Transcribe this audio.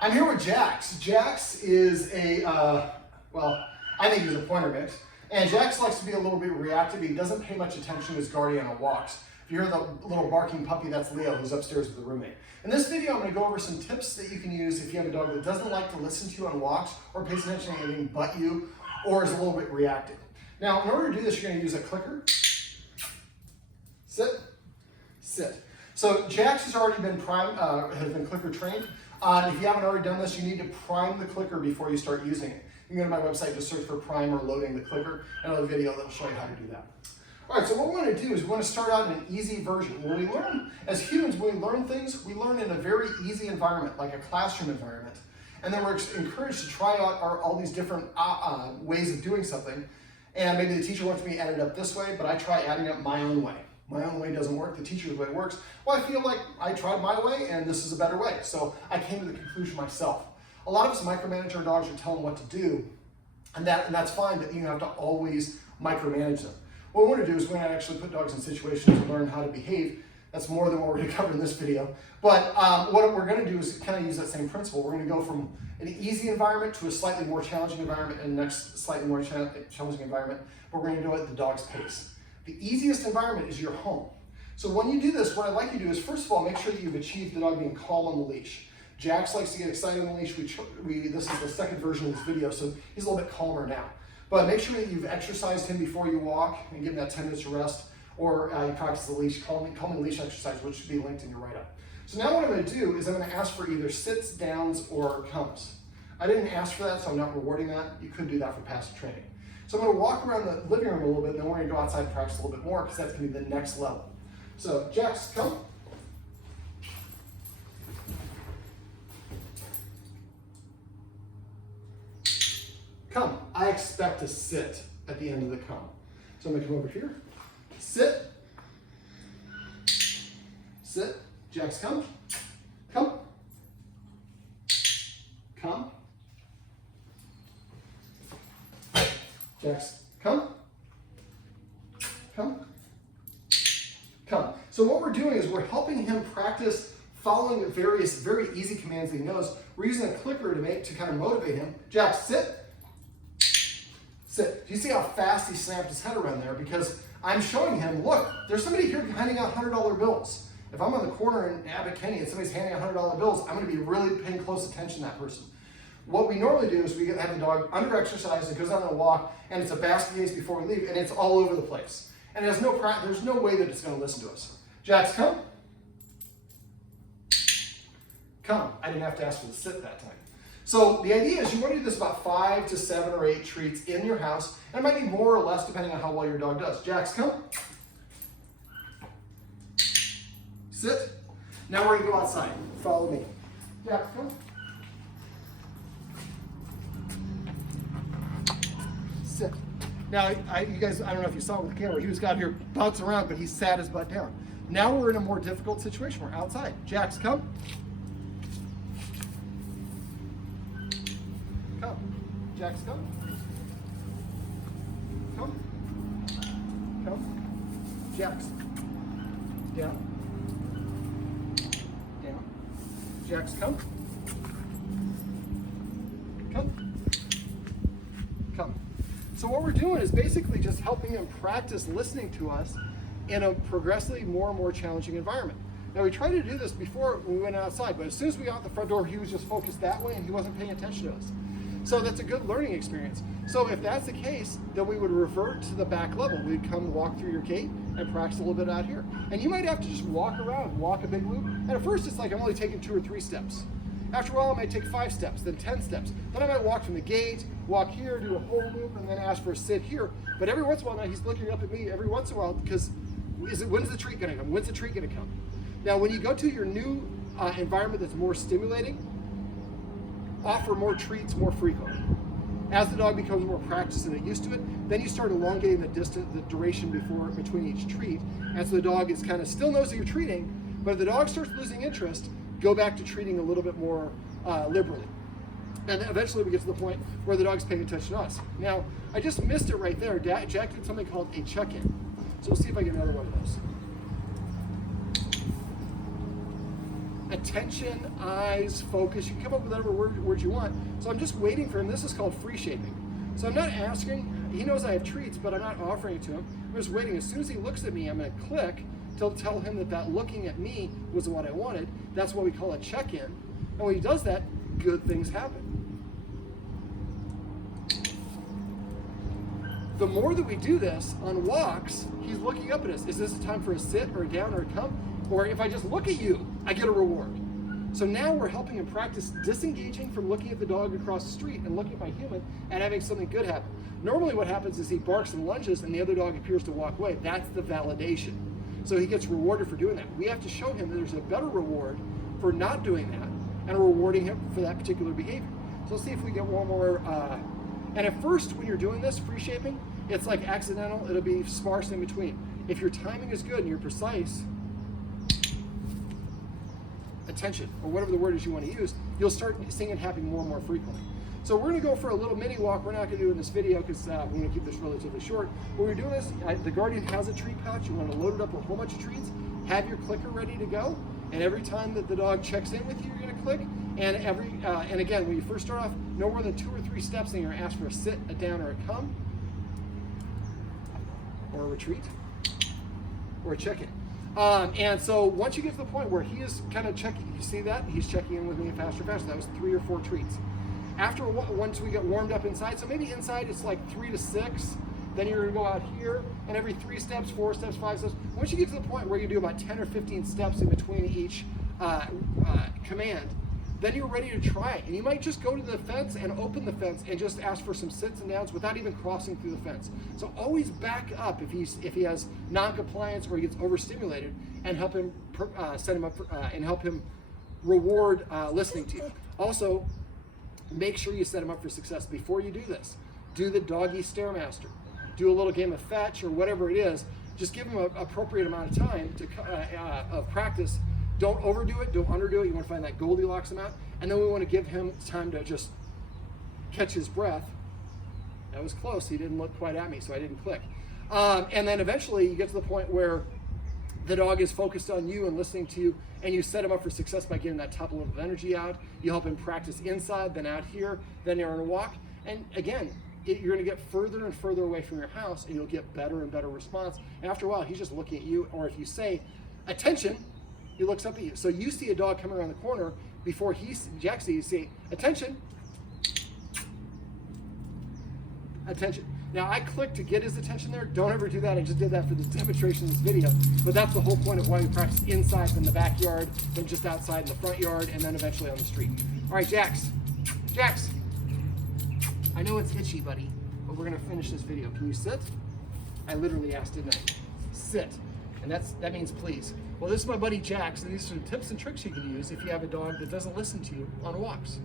I'm here with Jax. Jax is a, well, I think he's a pointer mix. And Jax likes to be a little bit reactive. He doesn't pay much attention to his guardian on walks. If you hear the little barking puppy, that's Leo, who's upstairs with the roommate. In this video, I'm going to go over some tips that you can use if you have a dog that doesn't like to listen to you on walks or pays attention to anything but you, or is a little bit reactive. Now, in order to do this, you're going to use a clicker. Sit, sit. So Jax has already been has been clicker trained. If you haven't already done this, you need to prime the clicker before you start using it. You can go to my website, just search for prime or loading the clicker, and I'll have a video that will show you how to do that. All right, so what we want to do is we want to start out in an easy version. When we learn, as humans, when we learn things, we learn in a very easy environment, like a classroom environment. And then we're encouraged to try out all these different ways of doing something. And maybe the teacher wants me to add it up this way, but I try adding up my own way. My own way doesn't work, the teacher's way works. Well, I feel like I tried my way and this is a better way. So I came to the conclusion myself. A lot of us micromanage our dogs or tell them what to do, and that's fine, but you have to always micromanage them. What we want to do is we're going to actually put dogs in situations to learn how to behave. That's more than what we're going to cover in this video. But what we're going to do is kind of use that same principle. We're going to go from an easy environment to a slightly more challenging environment, and the next slightly more challenging environment, but we're going to do it at the dog's pace. The easiest environment is your home. So when you do this, what I'd like you to do is, first of all, make sure that you've achieved the dog being calm on the leash. Jax likes to get excited on the leash. This is the second version of this video, so he's a little bit calmer now. But make sure that you've exercised him before you walk and give him that 10 minutes of rest, or you practice the leash, calming leash exercise, which should be linked in your write-up. So now what I'm going to do is I'm going to ask for either sits, downs, or comes. I didn't ask for that, so I'm not rewarding that. You could do that for passive training. So I'm going to walk around the living room a little bit, and then we're going to go outside and practice a little bit more, because that's going to be the next level. So Jax, come. Come. I expect to sit at the end of the come. So I'm going to come over here. Sit. Sit. Jax, come. Come. Come. Jax, come. Come. Come. So what we're doing is we're helping him practice following various very easy commands that he knows. We're using a clicker to kind of motivate him. Jax, sit. Sit. Do you see how fast he snapped his head around there? Because I'm showing him, look, there's somebody here handing out $100 bills. If I'm on the corner in Abbott Kenny and somebody's handing out $100 bills, I'm going to be really paying close attention to that person. What we normally do is we have the dog under exercise, it goes on a walk, and it's a basket case before we leave, and it's all over the place. And there's no way that it's going to listen to us. Jax, come. Come. I didn't have to ask for the sit that time. So the idea is you want to do this about 5 to 7 or 8 treats in your house, and it might be more or less depending on how well your dog does. Jax, come. Sit. Now we're going to go outside. Follow me. Jax, come. Sit. Now, you guys, I don't know if you saw with the camera, he was got here bouncing around, but he sat his butt down. Now we're in a more difficult situation. We're outside. Jax, come. Come. Jax, come. Come. Come. Jax. Down. Down. Jax, come. Come. Come. So what we're doing is basically just helping him practice listening to us in a progressively more and more challenging environment. Now we tried to do this before we went outside, but as soon as we got out the front door, he was just focused that way and he wasn't paying attention to us. So that's a good learning experience. So if that's the case, then we would revert to the back level. We'd come walk through your gate and practice a little bit out here. And you might have to just walk around, walk a big loop. And at first it's like I'm only taking 2 or 3 steps. After a while I might take 5 steps, then 10 steps. Then I might walk from the gate, walk here, do a whole loop, and then ask for a sit here. But every once in a while now he's looking up at me every once in a while because when's the treat gonna come? When's the treat gonna come? Now when you go to your new environment that's more stimulating, offer more treats more frequently. As the dog becomes more practiced and used to it, then you start elongating the duration between each treat. And so the dog is kind of still knows that you're treating, but if the dog starts losing interest, go back to treating a little bit more liberally. And eventually we get to the point where the dog's paying attention to us. Now, I just missed it right there. Jack did something called a check-in. So we'll see if I get another one of those. A attention, eyes, focus. You can come up with whatever words you want. So I'm just waiting for him. This is called free shaping. So I'm not asking. He knows I have treats, but I'm not offering it to him. I'm just waiting. As soon as he looks at me, I'm going to click to tell him that looking at me was what I wanted. That's what we call a check-in. And when he does that, good things happen. The more that we do this on walks, he's looking up at us. Is this a time for a sit or a down or a come? Or if I just look at you, I get a reward. So now we're helping him practice disengaging from looking at the dog across the street and looking at my human and having something good happen. Normally what happens is he barks and lunges and the other dog appears to walk away. That's the validation. So he gets rewarded for doing that. We have to show him that there's a better reward for not doing that and rewarding him for that particular behavior. So let's see if we get one more. And at first, when you're doing this, free shaping, it's like accidental. It'll be sparse in between. If your timing is good and you're precise, attention, or whatever the word is you want to use, you'll start seeing it happening more and more frequently. So we're going to go for a little mini walk. We're not going to do it in this video because we're going to keep this relatively short. When we're doing this, the Guardian has a treat pouch. You want to load it up with a whole bunch of treats. Have your clicker ready to go. And every time that the dog checks in with you, you're going to click. And and again, when you first start off, no more than 2 or 3 steps, and you're going to ask for a sit, a down, or a come, or a retreat, or a check-in. And so once you get to the point where he is kind of checking, you see that? He's checking in with me faster and faster. That was 3 or 4 treats. Once we get warmed up inside, so maybe inside it's like 3 to 6, then you're gonna go out here, and every 3 steps, 4 steps, 5 steps. Once you get to the point where you do about 10 or 15 steps in between each command, then you're ready to try it. And you might just go to the fence and open the fence and just ask for some sits and downs without even crossing through the fence. So always back up if he has non-compliance or he gets overstimulated, and help him set him up and help him reward listening to you. Also, make sure you set him up for success before you do this. Do the doggy stairmaster. Do a little game of fetch or whatever it is. Just give him an appropriate amount of time of practice. Don't overdo it, don't underdo it. You want to find that Goldilocks amount. And then we want to give him time to just catch his breath. That was close. He didn't look quite at me, so I didn't click. And then eventually you get to the point where the dog is focused on you and listening to you, and you set him up for success by getting that top level of energy out. You help him practice inside, then out here, then you're on a walk. And again, you're going to get further and further away from your house, and you'll get better and better response. And after a while, he's just looking at you, or if you say, attention, he looks up at you. So you see a dog coming around the corner, before Jack sees, you say, attention, attention. Now I clicked to get his attention there. Don't ever do that. I just did that for this demonstration of this video. But that's the whole point of why we practice inside in the backyard, then just outside in the front yard, and then eventually on the street. All right, Jax. Jax. I know it's itchy, buddy, but we're gonna finish this video. Can you sit? I literally asked, didn't I? Sit. And that means please. Well, this is my buddy Jax, and these are some tips and tricks you can use if you have a dog that doesn't listen to you on walks.